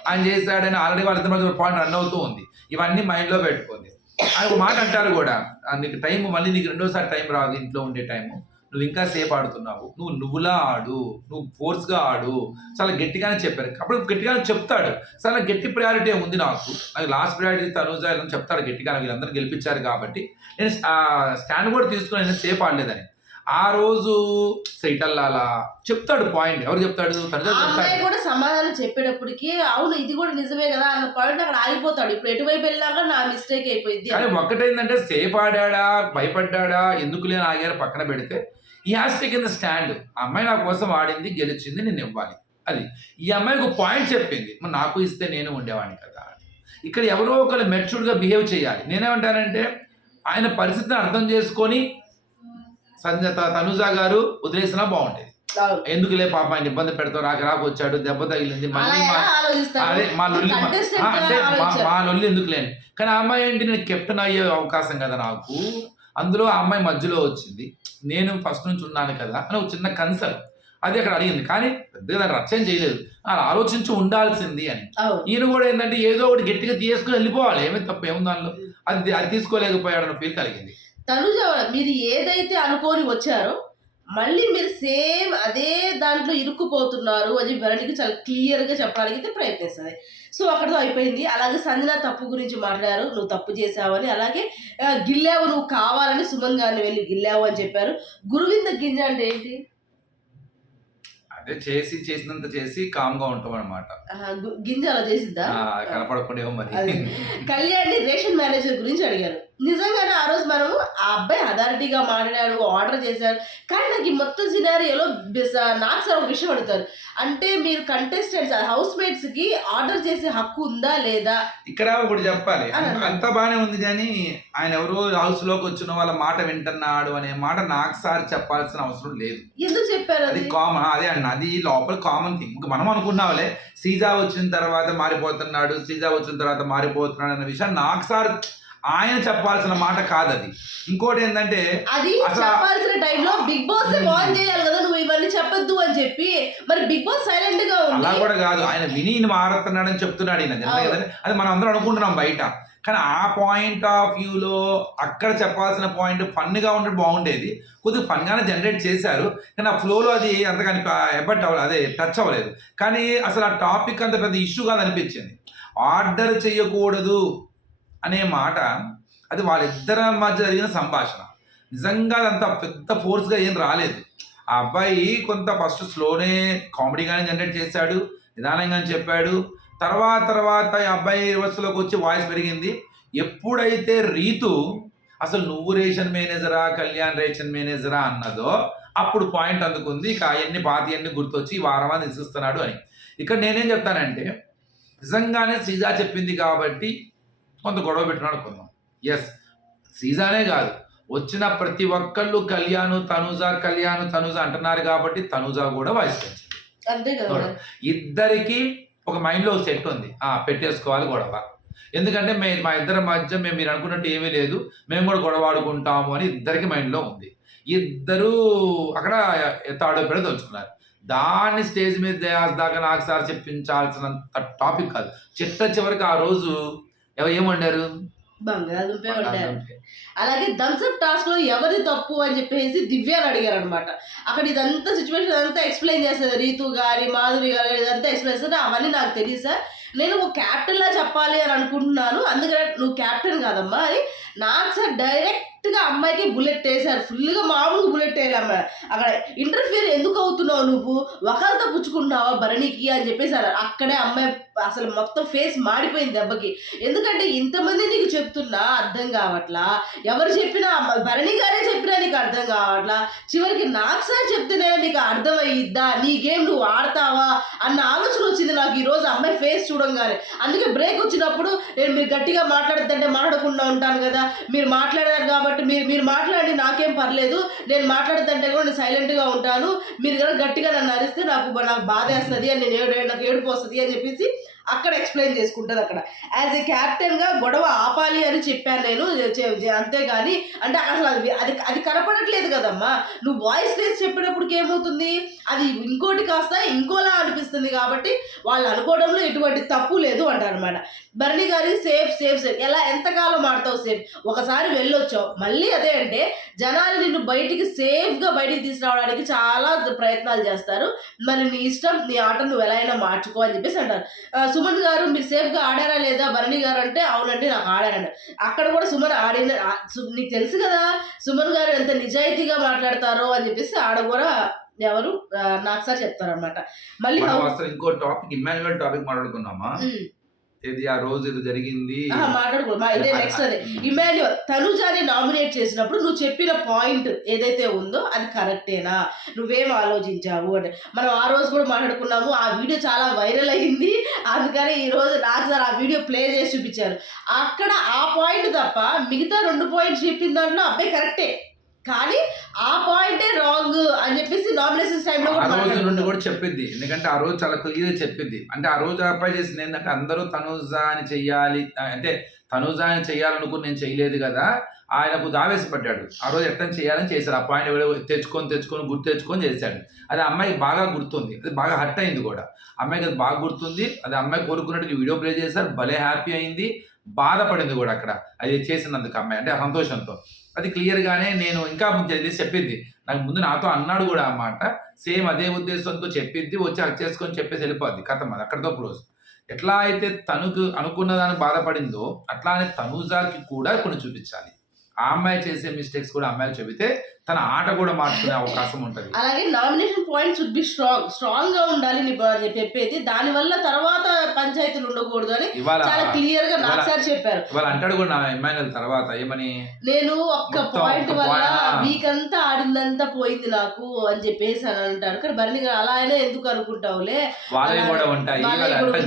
ఆయన చేశాడని ఆల్రెడీ వాళ్ళ పాయింట్ రన్ అవుతూ ఉంది. ఇవన్నీ మైండ్లో పెట్టుకుంది. ఆయన ఒక మాట అంటారు కూడా, నీకు టైం మళ్ళీ నీకు రెండోసారి టైం రాదు, ఇంట్లో ఉండే టైము, నువ్వు ఇంకా సేపు ఆడుతున్నావు, నువ్వులా ఆడు, నువ్వు ఫోర్స్గా ఆడు, చాలా గట్టిగానే చెప్పారు. అప్పుడు గట్టిగానే చెప్తాడు, చాలా గట్టి ప్రయారిటీ ఉంది నాకు లాస్ట్ ప్రయారిటీ తనుజ అని చెప్తాడు గట్టిగా. వీళ్ళందరూ గెలిపించారు కాబట్టి నేను స్టాండ్ కూడా తీసుకుని నేను సేఫ్ ఆడలేదని. ఆ రోజు సైటల్లాలా చెప్తాడు పాయింట్. ఎవరు చెప్తాడు? అమ్మాయి కూడా సమాధానం చెప్పేటప్పటికి అవును ఇది కూడా నిజమే కదా అన్న పాయింట్ అక్కడ ఆగిపోతాడు. ఇప్పుడు ఎటువైపు వెళ్ళాక నా మిస్టేక్ అయిపోయింది. కానీ ఒక్కటేంటంటే సేఫ్ ఆడా, భయపడ్డా, ఎందుకు లేని ఆగారు పక్కన పెడితే, ఈ హ్యాస్ టేకెన్ ద స్టాండ్. ఆ అమ్మాయి నా కోసం ఆడింది, గెలిచింది, నేను ఇవ్వాలి. అది ఈ అమ్మాయికి ఒక పాయింట్ చెప్పింది, మరి నాకు ఇస్తే నేను ఉండేవాడిని కదా. ఇక్కడ ఎవరో ఒకరు మెచ్యూర్డ్గా బిహేవ్ చేయాలి. నేనేమంటానంటే ఆయన పరిస్థితిని అర్థం చేసుకొని తనుజ గారు వదిలేసినా బాగుండేది. ఎందుకులే పాప ఆయన ఇబ్బంది పెడతావు, రాకొచ్చాడు, దెబ్బ తగిలింది, మళ్ళీ అదే మా లొల్లి అంటే మా లొల్లి ఎందుకులేండి. కానీ ఆ అమ్మాయి ఏంటి, నేను కెప్టెన్ అయ్యే అవకాశం కదా నాకు, అందులో ఆ అమ్మాయి మధ్యలో వచ్చింది, నేను ఫస్ట్ నుంచి ఉన్నాను కదా అని ఒక చిన్న కన్సర్న్ అది అక్కడ అడిగింది. కానీ పెద్దగా దాన్ని రచన చేయలేదు, అలా ఆలోచించి ఉండాల్సింది అని. ఈయన కూడా ఏంటంటే ఏదో ఒకటి గట్టిగా తీసుకుని వెళ్ళిపోవాలి, ఏమైనా తప్ప ఏముంది దానిలో, అది తీసుకోలేకపోయాడు అన్న ఫీల్ కలిగింది. తనుజ మీరు ఏదైతే అనుకోని వచ్చారో మళ్ళీ మీరు సేమ్ అదే దాంట్లో ఇరుక్కుపోతున్నారు అని భరణికి చాలా క్లియర్గా చెప్పడానికి ప్రయత్నిస్తుంది. సో అక్కడతో అయిపోయింది. అలాగే సంజన తప్పు గురించి మాట్లాడారు, నువ్వు తప్పు చేసావని. అలాగే గిల్లావు, నువ్వు కావాలని సుమన్ గారిని వెళ్ళి గిల్లావు అని చెప్పారు. గురువింద గింజ అంటే ఏంటి? అదే చేసినంత చేసి కామ్గా ఉంటాం అనమాట. గింజ అలా చేసిద్దా? కనపడకుండా మరి. కళ్యాణ్ని రేషన్ మేనేజర్ గురించి అడిగారు. నిజంగానే ఆ రోజు మనము ఆ అబ్బాయి అథారిటీగా మాట్లాడాడు, ఆర్డర్ చేశాడు. కానీ నాకు ఈ మొత్తం సినారియోలో నాకు సార్ ఒక విషయం అడుగుతారు, అంటే మీరు కంటెస్టెంట్స్ హౌస్ మేట్స్ కి ఆర్డర్ చేసే హక్కు ఉందా లేదా? ఇక్కడ ఒకటి చెప్పాలి, అంతా బాగానే ఉంది కానీ ఆయన ఎవరో హౌస్ లోకి వచ్చిన వాళ్ళ మాట వింటున్నాడు అనే మాట నాకు సార్ చెప్పాల్సిన అవసరం లేదు. ఎందుకు చెప్పారు? అది కామన్, అదే అండి, అది లోపల కామన్ థింగ్. ఇంకా మనం అనుకున్నావులే శ్రీజా వచ్చిన తర్వాత మారిపోతున్నాడు, శ్రీజా వచ్చిన తర్వాత మారిపోతున్నాడు అనే విషయం నాకు సార్ ఆయన చెప్పాల్సిన మాట కాదు అది. ఇంకోటి ఏంటంటే అది చెప్పాల్సిన టైంలో బిగ్ బాస్ వార్న్ చేయాలి కదా, నువ్వు ఇవన్నీ చెప్పొద్దు అని చెప్పి. మరి బిగ్ బాస్ సైలెంట్ గా ఉంది. అలా కూడా కాదు, ఆయన విని మారుతున్నాడని చెప్తున్నాడు ఈయన, అది మనం అందరం అనుకుంటున్నాం బయట. కానీ ఆ పాయింట్ ఆఫ్ వ్యూలో అక్కడ చెప్పాల్సిన పాయింట్ ఫన్గా ఉండడం బాగుండేది. కొద్దిగా ఫన్గానే జనరేట్ చేశారు, కానీ ఆ ఫ్లోలో అది అంతగాని ఎఫర్ట్ అవ్వలేదు, అదే టచ్ అవ్వలేదు. కానీ అసలు ఆ టాపిక్ అంత పెద్ద ఇష్యూ కాదు అనిపించింది. ఆర్డర్ చేయకూడదు అనే మాట అది వాళ్ళిద్దరి మధ్య జరిగిన సంభాషణ. నిజంగా అంత పెద్ద ఫోర్స్గా ఏం రాలేదు. ఆ అబ్బాయి కొంత ఫస్ట్ స్లోనే కామెడీగానే జనరేట్ చేశాడు, నిదానంగానే చెప్పాడు. తర్వాత ఈ అబ్బాయి రివర్స్లోకి వచ్చి వాయిస్ పెరిగింది. ఎప్పుడైతే రీతు అసలు నువ్వు రేషన్ మేనేజరా కళ్యాణ్ రేషన్ మేనేజరా అన్నదో అప్పుడు పాయింట్ అందుకుంది. ఇక అవన్నీ పాతయన్నీ గుర్తొచ్చి ఈ వారమా నిలుస్తున్నాడు అని. ఇక్కడ నేనేం చెప్తానంటే నిజంగానే శ్రీజా చెప్పింది కాబట్టి కొంత గొడవ పెట్టినాడు కొందాం. ఎస్, శ్రీజానే కాదు, వచ్చిన ప్రతి ఒక్కళ్ళు కళ్యాణ్ తనుజ అంటున్నారు కాబట్టి తనుజ కూడా వాయిస్ పెంచింది. అంతే కదా. ఇద్దరికి ఒక మైండ్లో సెట్ ఉంది, పెట్టేసుకోవాలి గొడవ. ఎందుకంటే మా ఇద్దరి మధ్య మీరు అనుకున్నట్టు ఏమీ లేదు, మేము కూడా గొడవ ఆడుకుంటాము అని ఇద్దరికి మైండ్లో ఉంది. ఇద్దరు అక్కడ తాడో పెడ తలుచుకున్నారు. దాన్ని స్టేజ్ మీద దాకా నాకు సార్ చెప్పించాల్సినంత టాపిక్ కాదు. చివరికి ఆ రోజు ఏం వండారు? బంగాళదుంపే వండారు. అలాగే థమ్స్అప్ టాస్క్ లో ఎవరి తప్పు అని చెప్పేసి దివ్యాని అడిగారు అనమాట. అక్కడ ఇదంతా సిచ్యువేషన్ అంతా ఎక్స్ప్లెయిన్ చేస్తుంది. రీతు గారి మాధురి గారి ఇదంతా ఎక్స్ప్లెయిన్ చేస్తుంది. అవన్నీ నాకు తెలియదు సార్, నేను ఒక క్యాప్టెన్ లా చెప్పాలి అని అనుకుంటున్నాను, అందుకని నువ్వు క్యాప్టెన్ కాదమ్మా అని నాకు సార్ డైరెక్ట్గా అమ్మాయికి బుల్లెట్ వేసారు. ఫుల్గా మామూలుగా బుల్లెట్ వేయాలి అమ్మాయి. అక్కడ ఇంటర్ఫియర్ ఎందుకు అవుతున్నావు నువ్వు, ఒకరితో పుచ్చుకుంటున్నావా భరణికి అని చెప్పేసారు. అక్కడే అమ్మాయి అసలు మొత్తం ఫేస్ మాడిపోయింది దెబ్బకి. ఎందుకంటే ఇంతమంది నీకు చెప్తున్నా అర్థం కావట్లా, ఎవరు చెప్పినా భరణి గారే చెప్పినా నీకు అర్థం కావట్లా, చివరికి నాకు సార్ చెప్తేనే నీకు అర్థమయ్యిద్దా, నీ గేమ్ నువ్వు ఆడతావా అన్న ఆలోచన వచ్చింది నాకు ఈరోజు అమ్మాయి ఫేస్ చూడంగానే. అందుకే బ్రేక్ వచ్చినప్పుడు నేను మీరు గట్టిగా మాట్లాడద్దంటే మాట్లాడకుండా ఉంటాను కదా, మీరు మాట్లాడారు కాబట్టి మీరు మాట్లాడి నాకేం పర్లేదు, నేను మాట్లాడద్దంటే కూడా నేను సైలెంట్గా ఉంటాను, మీరు కూడా గట్టిగా నన్ను అరిస్తే నాకు బాధ వేస్తుంది అని నాకు ఏడుపు వస్తుంది అని చెప్పేసి అక్కడ ఎక్స్ప్లెయిన్ చేసుకుంటుంది. అక్కడ యాజ్ ఏ క్యాప్టెన్గా గొడవ ఆపాలి అని చెప్పాను నేను, అంతేగాని అంటే అసలు అది కనపడట్లేదు కదమ్మా. నువ్వు వాయిస్ రేస్ చెప్పేటప్పటికి ఏమవుతుంది, అది ఇంకోటి కాస్త ఇంకోలా అనిపిస్తుంది కాబట్టి వాళ్ళు అనుకోవడంలో ఎటువంటి తప్పు లేదు అంటారనమాట. భరణి గారి సేఫ్ ఎలా ఎంతకాలం ఆడతావు సేఫ్, ఒకసారి వెళ్ళొచ్చావు మళ్ళీ అదే అంటే జనాలు నిన్ను సేఫ్గా బయటికి తీసుకురావడానికి చాలా ప్రయత్నాలు చేస్తారు. మరి నీ ఇష్టం, నీ ఆట నువ్వు ఎలా అయినా మార్చుకో అని చెప్పేసి అంటారు. సుమన్ గారు మీరు సేఫ్గా ఆడారా లేదా భరణి గారు అంటే అవునండి నాకు ఆడారండి. అక్కడ కూడా సుమన్ నీకు తెలుసు కదా సుమన్ గారు ఎంత నిజాయితీగా మాట్లాడతారో అని చెప్పేసి ఆడ కూడా ఎవరు నాకు సార్ చెప్తారనమాట. మళ్ళీ ఇంకో టాపిక్ ఇమాన్యువల్ టాపిక్ మాట్లాడుకున్నామా, ఇది ఆ రోజు ఏదో జరిగింది ఇదే నెక్స్ట్ అదే ఇమాన్యువల్ తనుజాని నామినేట్ చేసినప్పుడు నువ్వు చెప్పిన పాయింట్ ఏదైతే ఉందో అది కరెక్టేనా, నువ్వేం ఆలోచించావు అంటే మనం ఆ రోజు కూడా మాట్లాడుకున్నాము. ఆ వీడియో చాలా వైరల్ అయ్యింది, అందుకని ఈ రోజు నాకు సార్ ఆ వీడియో ప్లే చేసి చూపించారు. అక్కడ ఆ పాయింట్ తప్ప మిగతా 2 పాయింట్స్ చెప్పిన దాంట్లో అబ్బాయి కరెక్టే, కానీ ఆ పాయింటే రాంగ్ అని చెప్పేసి నామినేషన్స్ టైంలో కూడా చెప్పింది. ఎందుకంటే ఆ రోజు చాలా క్లియర్ చెప్పింది. అంటే ఆ రోజు అబ్బాయి చేసింది ఏంటంటే అందరూ తనుజాని చెయ్యాలి, అంటే తనుజాని చెయ్యాలనుకుని నేను చేయలేదు కదా, ఆయనకు ఆవేశపడ్డాడు. ఆ రోజు ఎట్లా చేయాలని చేశాడు. ఆ పాయింట్ ఎవరో గుర్తు తెచ్చుకొని చేశాడు. అది అమ్మాయికి బాగా గుర్తుంది, అది బాగా హర్ట్ అయింది కూడా. అమ్మాయికి అది బాగా గుర్తుంది, అది అమ్మాయి కోరుకున్నట్టు వీడియో ప్లే చేశారు, భలే హ్యాపీ అయింది, బాధపడింది కూడా అక్కడ అది చేసినందుకు అమ్మాయి, అంటే సంతోషంతో. అది క్లియర్గానే నేను ఇంకా ముందు చెప్పింది, నాకు ముందు నాతో అన్నాడు కూడా అన్నమాట. సేమ్ అదే ఉద్దేశంతో చెప్పింది, వచ్చి అది చేసుకొని చెప్పేసి వెళ్ళిపోద్ది కథ. అది అక్కడితో క్లోజ్. ఎట్లా అయితే తనకు అనుకున్న దాన్ని బాధపడిందో అట్లానే తనుజాకి కూడా కొన్ని చూపించాలి. ఆ అమ్మాయి చేసే మిస్టేక్స్ కూడా అమ్మాయికి చెబితే తన ఆట కూడా మార్చుకునే అవకాశం ఉంటుంది. అలాగే nomination points would be strong గా ఉండాలి చెప్పేది, దాని వల్ల తర్వాత పంచాయతీలు ఉండకూడదు అని చాలా క్లియర్ గా నాకు సార్ చెప్పారు. వాళ్ళు అంటాడు కూడా నా ఇమాన్యువల్ తర్వాత ఏమని, నేను ఒక్క పాయింట్ వల్ల వీక్ అంతా ఆడిందంతా పోయింది నాకు అని చెప్పేసి అని అంటాడు. కానీ భరణి గారు అలా అయినా ఎందుకు అనుకుంటావులే,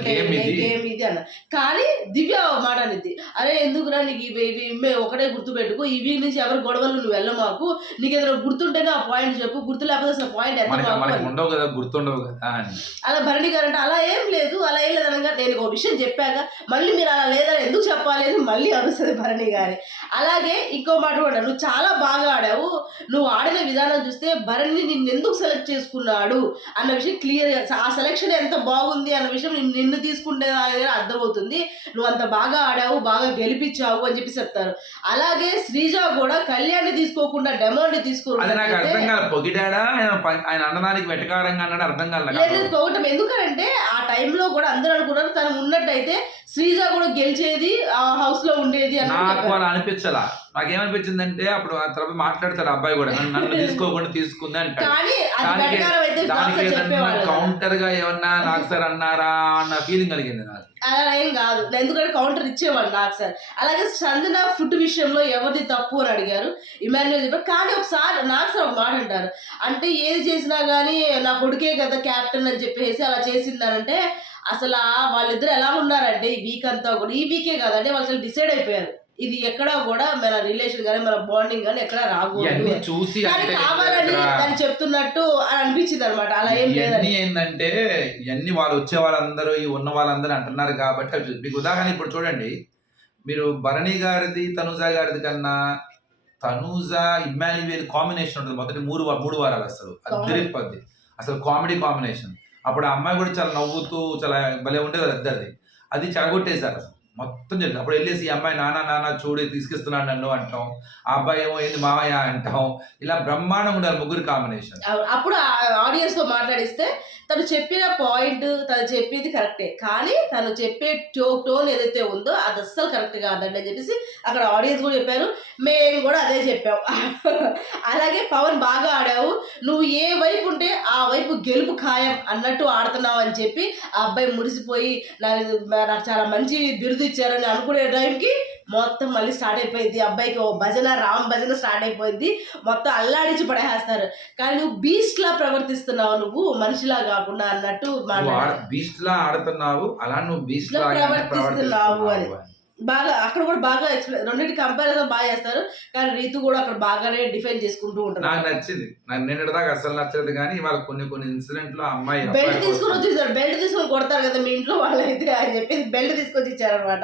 గేమ్ ఇది అన్న. కానీ దివ్య మాట అనేది, అరే ఎందుకురా నీకు ఇవి ఒకటే గుర్తు పెట్టుకో, ఈ వీక్ నుంచి ఎవరి గొడవలు నువ్వు వెళ్ళమాకు, నీకు ఏదైనా గుర్తుంటేనే ఆ పాయింట్ చెప్పు, గుర్తు లేకపోతే అసలు పాయింట్ ఉండవు కదా, గుర్తుండవు కదా అని. అలా భరణి గారు అంటే అలా ఏం లేదు అనగా నేను ఒక విషయం చెప్పాక మళ్ళీ మీరు అలా లేదని ఎందుకు చెప్పాలి అని మళ్ళీ అరుస్తుంది భరణి గారి. అలాగే ఇంకో మాట కూడా, నువ్వు చాలా బాగా ఆడావు, నువ్వు ఆడిన విధానం చూస్తే భరణి నిన్ను ఎందుకు సెలెక్ట్ చేసుకున్నాడు అన్న విషయం క్లియర్గా, ఆ సెలెక్షన్ ఎంత బాగుంది అన్న విషయం నిన్ను తీసుకుంటే అర్థమవుతుంది, నువ్వు అంత బాగా ఆడావు, బాగా గెలిపించావు అని చెప్పి చెప్తారు. అలాగే శ్రీజ కూడా కళ్యాణ్ తీసుకోకుండా డెమోని పొగటం. ఎందుకంటే ఆ టైంలో కూడా అందరూ అనుకున్నారు తను ఉన్నట్టయితే శ్రీజ కూడా గెలిచేది ఆ హౌస్ లో ఉండేది అని నాకు అలా అనిపించలా. నాకేమనిపించిందంటే అప్పుడు ఆ తర్వాత మాట్లాడతాడు అబ్బాయి కూడా నన్ను తీసుకోకుండా తీసుకుంది అంటాడు. కానీ అది దానికి ప్రకారం అయితే దానికి ఏదన్నా చెప్పేవాళ్ళు కదా. కౌంటర్ గా ఏమన్నా నాకు సార్ అన్నారా అన్న ఫీలింగ్ కలిగింది నాకు. అలా ఏం కాదు, ఎందుకంటే కౌంటర్ ఇచ్చేవాడు నాకు సార్. అలాగే సంజన ఫుడ్ విషయంలో ఎవరిది తప్పు అని అడిగారు, ఇమాన్యుయల్ చెప్పారు. కానీ ఒకసారి నాకు సార్ ఒక మాట అంటారు, అంటే ఏది చేసినా కానీ నా కొడుకే కదా క్యాప్టెన్ అని చెప్పేసి అలా చేసిందనంటే అసలు వాళ్ళిద్దరు ఎలా ఉన్నారంటే ఈ వీక్ అంతా కూడా, ఈ వీకే కాదంటే వాళ్ళు అసలు డిసైడ్ అయిపోయారు ఇది ఎక్కడా కూడా మన రిలేషన్ కానీ మన బాండింగ్ కానీ ఎక్కడా రాకూడదు చూసి కానీ కావాలని దాన్ని చెప్తున్నట్టు అని అనిపించింది అనమాట. అలా ఏం ఇవన్నీ ఏంటంటే ఇవన్నీ వాళ్ళు వచ్చే వాళ్ళందరూ ఈ ఉన్న వాళ్ళందరూ అంటున్నారు కాబట్టి మీకు ఉదాహరణ ఇప్పుడు చూడండి, మీరు భరణి గారిది తనుజ గారిది కన్నా తనుజ ఇమ్మాన్యుయల్ కాంబినేషన్ ఉంటుంది మొదటి మూడు వారాలు అసలు అద్దరిపోద్ది, అసలు కామెడీ కాంబినేషన్. అప్పుడు ఆ అమ్మాయి కూడా చాలా నవ్వుతూ చాలా భలే ఉండేది ఇద్దరిది, అది చెడగొట్టేశారు అసలు మొత్తం జరిగింది. అప్పుడు వెళ్ళేసి ఈ అమ్మాయి నాన్న చూడు తీసుకొస్తున్నాడు నన్ను అంటాం, ఆ అబ్బాయి ఏమో ఏంది మామయ్య అంటాం, ఇలా బ్రహ్మాండంగా ఉండాలి ముగ్గురు కాంబినేషన్. అప్పుడు ఆడియన్స్ తో మాట్లాడిస్తే తను చెప్పిన పాయింట్ తను చెప్పేది కరెక్టే, కానీ తను చెప్పే టోన్ ఏదైతే ఉందో అది అస్సలు కరెక్ట్ కాదండి అని చెప్పేసి అక్కడ ఆడియన్స్ కూడా చెప్పారు, మేము కూడా అదే చెప్పాం. అలాగే పవన్ బాగా ఆడావు, నువ్వు ఏ వైపు ఉంటే ఆ వైపు గెలుపు ఖాయం అన్నట్టు ఆడుతున్నావు అని చెప్పి ఆ అబ్బాయి మురిసిపోయి నాకు చాలా మంచి బిరుదు ఇచ్చారని అనుకునే టైంకి మొత్తం మళ్ళీ స్టార్ట్ అయిపోయింది. అబ్బాయికి ఓ భజన రామ్ భజన స్టార్ట్ అయిపోయింది, మొత్తం అల్లాడించి పడేస్తారు. కానీ నువ్వు బీస్ట్ లా ప్రవర్తిస్తున్నావు, నువ్వు మనిషిలా కాకుండా అన్నట్టు బీస్ట్ లా ఆడుతున్నావు, అలా నువ్వు బీస్ట్ లా ప్రవర్తిస్తున్నావు అని బాగా అక్కడ కూడా బాగా రెండింటి కంపారిజన్ బాగా చేస్తారు. కానీ రీతు కూడా అక్కడ బాగానే డిఫెండ్ చేసుకుంటూ ఉంటారు. నాకు నచ్చింది, నాకు నిన్నటి దాకా అసలు నచ్చలేదు, కానీ ఇవాళ కొన్ని ఇన్సిడెంట్ లో అమ్మాయి బెల్ట్ తీసుకొని వచ్చేసారు, బెల్ట్ తీసుకొని కొడతారు కదా మీ ఇంట్లో వాళ్ళైతే అని చెప్పేసి బెల్ట్ తీసుకొచ్చి ఇచ్చారనమాట.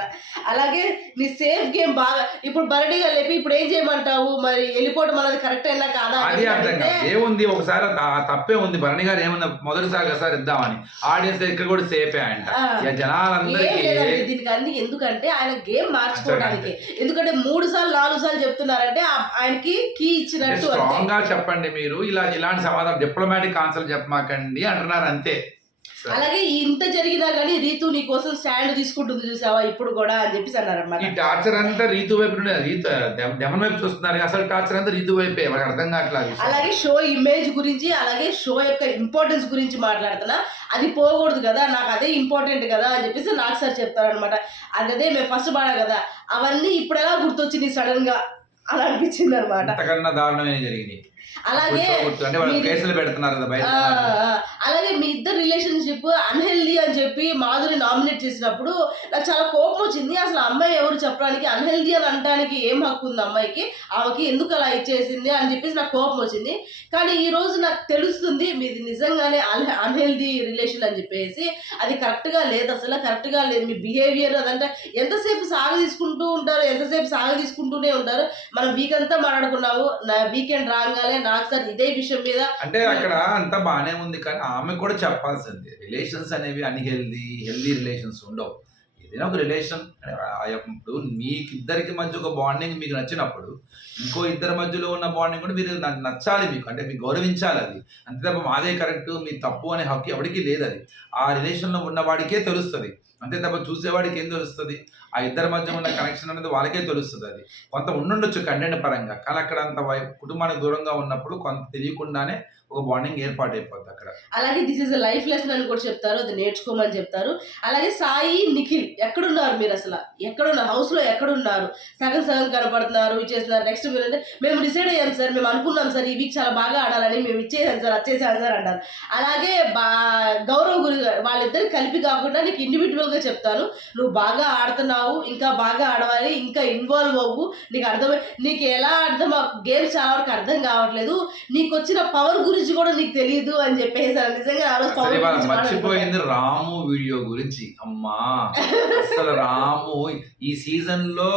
అలాగే నీ సేఫ్ గేమ్ బాగా ఇప్పుడు బరడీగా లేపి ఇప్పుడు ఏం చేయమంటావు, మరి వెళ్ళిపోవడం అనేది కరెక్ట్ అయినా కాదా అది అర్థం కాదు. ఏముంది ఒకసారి తప్పే ఉంది, భరణి గారు ఏమన్నా మొదటిసారి ఒకసారి ఇద్దామని ఆడియన్స్ ఇక్కడ కూడా సేఫే అంట జనాలందరికీ. దీనికి అన్ని ఎందుకంటే ఆయన గేమ్ మార్చుకోవడానికి, ఎందుకంటే 3 సార్లు 4 సార్లు చెప్తున్నారంటే ఆయనకి కీ ఇచ్చినట్టు. స్ట్రాంగ్ గా చెప్పండి మీరు, ఇలాంటి సమాధానం డిప్లొమాటిక్ ఆన్సర్ చెప్పమాకండి అంటున్నారు అంతే. అలాగే ఇంత జరిగినా గానీ రీతు నీ కోసం స్టాండ్ తీసుకుంటుంది చూసావా ఇప్పుడు కూడా అని చెప్పేసి అన్నారు అన్నమాట. ఈ టార్చర్ అంతా రీతు వైపు డెమన్ వైపు చూస్తున్నారు, అసలు టార్చర్ అంతా రీతు వైపే, వాళ్ళకి అర్థం కావట్లేదు. అలాగే షో ఇమేజ్ గురించి అలాగే షో యొక్క ఇంపార్టెన్స్ గురించి మాట్లాడుతున్నా, అది పోకూడదు కదా, నాకు అదే ఇంపార్టెంట్ కదా అని చెప్పేసి నాకు సార్ చెప్తారనమాట. అదే మేము ఫస్ట్ పాడా కదా, అవన్నీ ఇప్పుడు ఎలా గుర్తొచ్చింది సడన్ గా అలా అనిపించింది అనమాట. అంతకన్నా దారుణమే జరిగింది. అలాగే అలాగే మీ ఇద్దరు రిలేషన్షిప్ అన్హెల్దీ అని చెప్పి మాధురి నామినేట్ చేసినప్పుడు నాకు చాలా కోపం వచ్చింది. అసలు అమ్మాయి ఎవరు చెప్పడానికి, అన్హెల్దీ అని అనడానికి ఏం హక్కు ఉంది అమ్మాయికి, ఆమెకి ఎందుకు అలా ఇచ్చేసింది అని చెప్పేసి నాకు కోపం వచ్చింది. కానీ ఈ రోజు నాకు తెలుస్తుంది మీది నిజంగానే అన్హెల్దీ రిలేషన్ అని చెప్పేసి, అది కరెక్ట్గా లేదు, అసలు కరెక్ట్గా లేదు మీ బిహేవియర్. అదంటే ఎంతసేపు సాగదీసుకుంటూ ఉంటారు, ఎంతసేపు సాగదీసుకుంటూనే ఉంటారు. మనం వీక్ అంతా మాట్లాడుకున్నాము, నా వీకెండ్ రాగానే నాకు సార్ ఇదే విషయం మీద అంటే అక్కడ అంతా బాగానే ఉంది, కానీ ఆమె కూడా చెప్పాల్సింది రిలేషన్స్ అనేవి హెల్దీ రిలేషన్స్ ఉండవు. ఏదైనా ఒక రిలేషన్ ఇప్పుడు మీకిద్దరికి మధ్య ఒక బాండింగ్ మీకు నచ్చినప్పుడు ఇంకో ఇద్దరి మధ్యలో ఉన్న బాండింగ్ కూడా మీరు నచ్చాలి, మీకు అంటే మీకు గౌరవించాలి. అది అంతే తప్ప మాదే కరెక్ట్ మీ తప్పు అనే హక్కు ఎవరికి లేదు, అది ఆ రిలేషన్లో ఉన్నవాడికే తెలుస్తుంది. అంతే తప్ప చూసేవాడికి ఏం తెలుస్తుంది, ఆ ఇద్దరి మధ్య ఉన్న కనెక్షన్ అనేది వాళ్ళకే తెలుస్తుంది. అది కొంత ఉండుండొచ్చు కంటెంట్ పరంగా, కానీ అక్కడ అంత కుటుంబానికి దూరంగా ఉన్నప్పుడు కొంత తెలియకుండానే ఒక బాండింగ్ ఏర్పాటైపోద్ది అక్కడ. అలాగే దిస్ ఇస్ లైఫ్ లెసన్ అని కూడా చెప్తారు, అది నేర్చుకోమని చెప్తారు. అలాగే సాయి నిఖిల్ ఎక్కడున్నారు మీరు, అసలు ఎక్కడున్నారు, హౌస్ లో ఎక్కడున్నారు, సగం కనపడుతున్నారు, ఇచ్చేస్తున్నారు. నెక్స్ట్ మీరు అంటే మేము డిసైడ్ అయ్యాం సార్, మేము అనుకున్నాం సార్ ఈ వీక్ చాలా బాగా ఆడాలని, మేము ఇచ్చేసాం సార్ వచ్చేసాం సార్ అంటారు. అలాగే గౌరవ్ గురి వాళ్ళిద్దరు కలిపి కాకుండా నీకు ఇండివిజువల్ గా చెప్తాను, నువ్వు బాగా ఆడుతున్నావు, ఇంకా బాగా ఆడవాలి, ఇంకా ఇన్వాల్వ్ అవ్వు, నీకు అర్థమై నీకు ఎలా అర్థం గేమ్స్ చాలా వరకు అర్థం కావట్లేదు, నీకు వచ్చిన పవర్ గురించి కూడా నీకు తెలియదు అని చెప్పేసారు. నిజంగా ఆ రోజు మర్చిపోయింది రాము వీడియో గురించి. అమ్మా అసలు రాము ఈ సీజన్ లో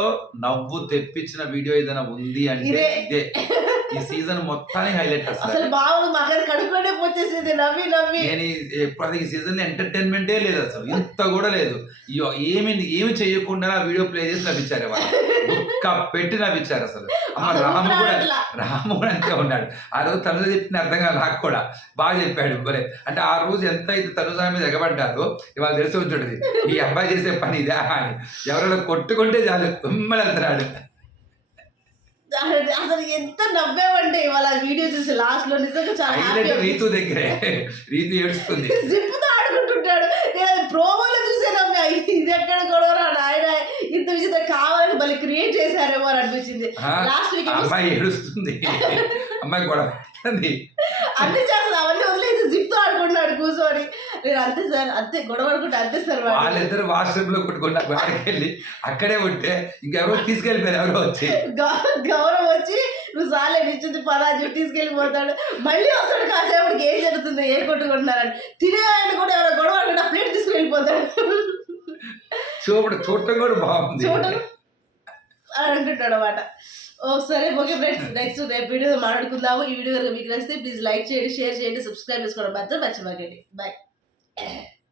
నవ్వు తెప్పించిన వీడియో ఏదైనా ఉంది అంటే ఇదే. ఈ సీజన్ మొత్తానికి హైలైట్. అసలు బాగుంది, మాకు కడుపులోనే వచ్చేసింది నవ్వి. నేను ఎప్పుడు ఈ సీజన్ లో ఎంటర్టైన్మెంటే లేదు, అసలు ఇంత కూడా లేదు. ఏమి చేయకుండా వీడియో ప్లే చేసి నవ్వించారు వాళ్ళు. పెట్టి నవ్వించారు అసలు. అమ్మ రాము కూడా అంతే ఉన్నాడు. ఆ రోజు తనుజ చెప్పిన అర్థం కాదు నాకు కూడా. బాగా చెప్పాడు మరి. అంటే ఆ రోజు ఎంత అయితే తనుజ మీద ఎగబడ్డారో ఇవాళ తెలిసి ఉంచుంటది ఈ అబ్బాయి చేసే పని ఇదే అని. ఎవరైనా కొట్టుకుంటే చాలు ఉమ్మడి వెళ్తున్నాడు. అసలు ఎంత నవ్వామంటే ఇవాళ వీడియో చూసి లాస్ట్ లో నిజంగా చాలా రీతు దగ్గరే రీతు ఏడుస్తుంది, జిప్పుతో ఆడుకుంటుంటాడు. నేను ప్రోమోలో చూసే నవ్వా, ఇది ఎక్కడ గొడవ ఆయన ఇంత విషయం కావాలని మళ్ళీ క్రియేట్ చేశారేమో అని అనిపించింది. లాస్ట్ వీక్ అమ్మాయి ఏడుస్తుంది, అమ్మాయి గొడవ అన్ని చేస్తాను, అవన్నీ వదిలేసి జిప్తో ఆడుకుంటున్నాడు కూర్చొని. నేను అంతే సార్, అంతే గొడవ ఆడుకుంటే అంతే సార్. వాళ్ళిద్దరు వాష్రూమ్ లో కొట్టుకున్నారు, వాడికి వెళ్ళి అక్కడే ఉంటే ఇంకెవరో తీసుకెళ్ళిపోయారు. ఎవరో వచ్చి గౌరవం వచ్చి నువ్వు సాలే నిచ్చింది పదా చెప్పి తీసుకెళ్ళిపోతాడు. మళ్ళీ వస్తాడు కాసేపటికి ఏం జరుగుతుంది, ఏం కొట్టుకుంటున్నారని. తినే ఆయన కూడా ఎవరో గొడవ ఆడుకుంటే ప్లేట్ తీసుకెళ్ళిపోతాడు. చూడటం కూడా బాగుంది చూడటం అని అంటుంటాడు అనమాట. సరే ఓకే ఫ్రెండ్స్, నెక్స్ట్ రేపు వీడియో మాట్లాడుకుందాము. ఈ వీడియో కనుక మీకు నచ్చితే ప్లీజ్ లైక్ చేయండి, షేర్ చేయండి, సబ్స్క్రైబ్ చేసుకోవడం మాత్రం మర్చిపోకండి. బాయ్.